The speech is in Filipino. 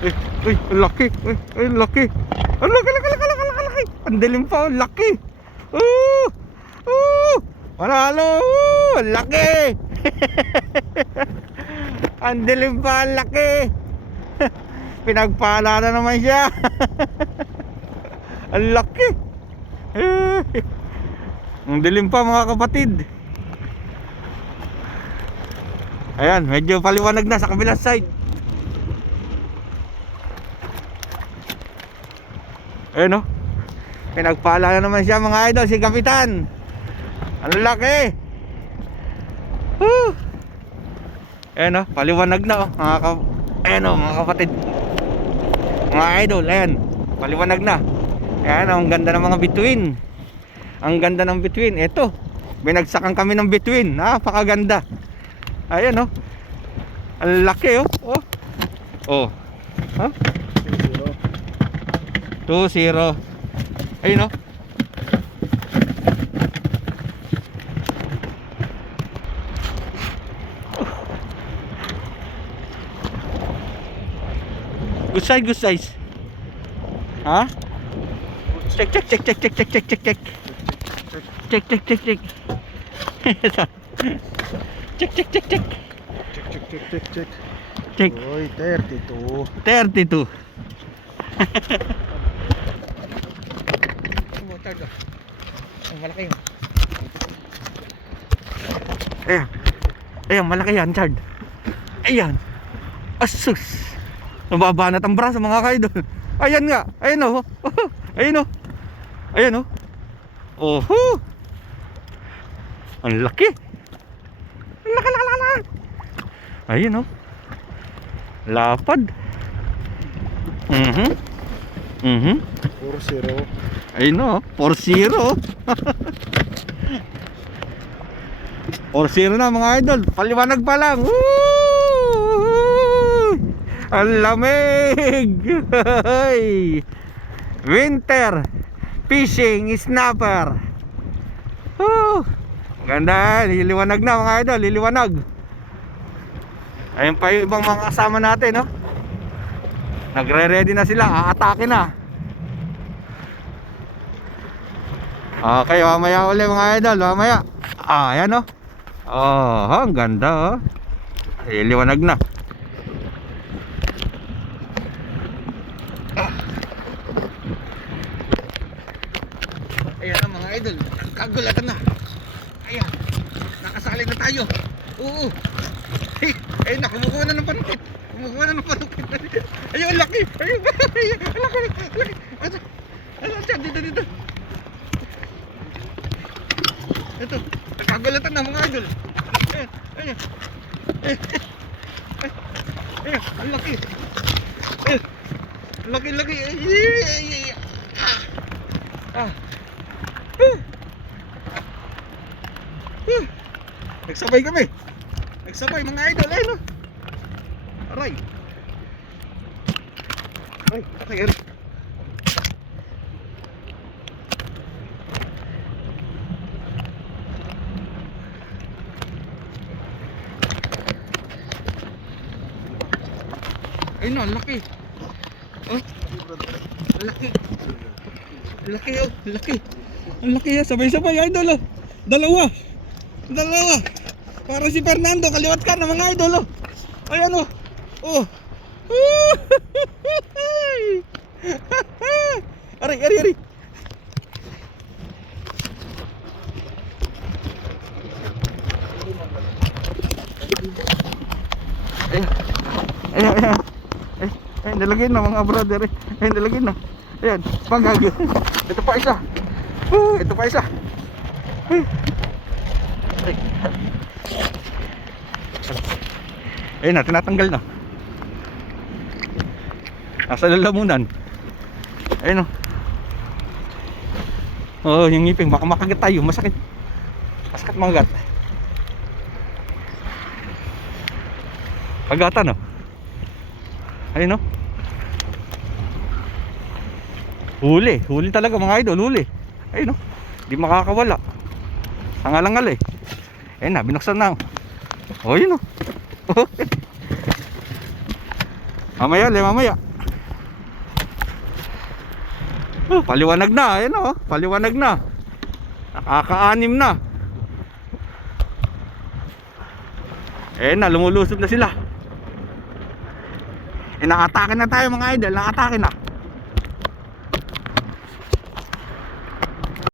Uy, ang laki. Uy, ang laki. Ang laki, laki, laki, laki, laki, laki. Ang dilim pa, ang laki. Oh! Oh! Manalo! Ang laki! Ang dilim pa, ang laki. Pinagpala na naman siya. Ang laki. Ang dilim pa, mga kapatid. Ayan, medyo paliwanag na sa kabilang side. Ayan o, pinagpala na naman siya, mga idol, si Kapitan. Ang laki. Ayan o, paliwanag na o, ayan o, mga kapatid, mga idol. Ayan, paliwanag na. Ayan o, ang ganda ng mga bituin. Ang ganda ng bituin. Ito, binagsakan kami ng bituin. Napakaganda. Ayan o, ang laki o. Huh? 2-0. Ayun o. Good size, good size. Ha? Check, check, check, check, check, check, check, check, check. Check, check, check, check. Check, check, check, check. Check. Check. Uy, 32. 32. Malaki yun. Ayan. Ayan, malaki yan, Chard. Ayan. Asus. Nababanat ang braso, mga kaidol. Ayan nga. Ayan o. Ayan o. Ayan o. Oho. Ang laki. Ang laki, laki, laki. Ayan o. Lapad. 4-0. Ayun o, 4-0. 4-0 na, mga idol. Paliwanag pa lang. Woo! Ang lamig. Winter fishing snapper. Ganda, liliwanag na, mga idol. Liliwanag. Ayun pa yung ibang mga kasama natin, no? Nagre-ready na sila, aatake na. Okay, mamaya uli, mga idol, mamaya. Ayan o. Ang ganda o. Liwanag na. Ayan na, mga idol. Kagulatan na. Ayan, nakasali na tayo. Oo. Ayun na, kumukuha na ng panukit. Ayun, ang laki. Ayun, ang laki. Dito. Ito, nagkagulatan na, mga idol. Ayan. Ayan, ang laki. Laki. Nagsabay kami. Mga idol. Ayun o. Aray. Ayun na, laki. Laki. Ang laki yan, sabay-sabay, idol. Dalawa. Para si Fernando, kaliwat ka na, mga idol. Ayan o. Aray. Ayan, nalagay na, mga brother. Ayan, nalagay na. Ayan, pagag. Ito pa isa. Ayun na, tinatanggal na. Nasa lalamunan. Ayun o. Yung ngipin, baka makagat tayo. Masakit makagat. Kagatan o. Ayun o. Huli talaga, mga idol, huli. Ayun o. Di makakawala. Sangalangal eh. Ayun na, binuksan na. Ayun o. Mamaya. Oh, paliwanag na. Ayan oh, paliwanag na. Nakaka-anim na. Ayan na, lumulusob na sila. Inaatake na tayo mga idol, naatake na.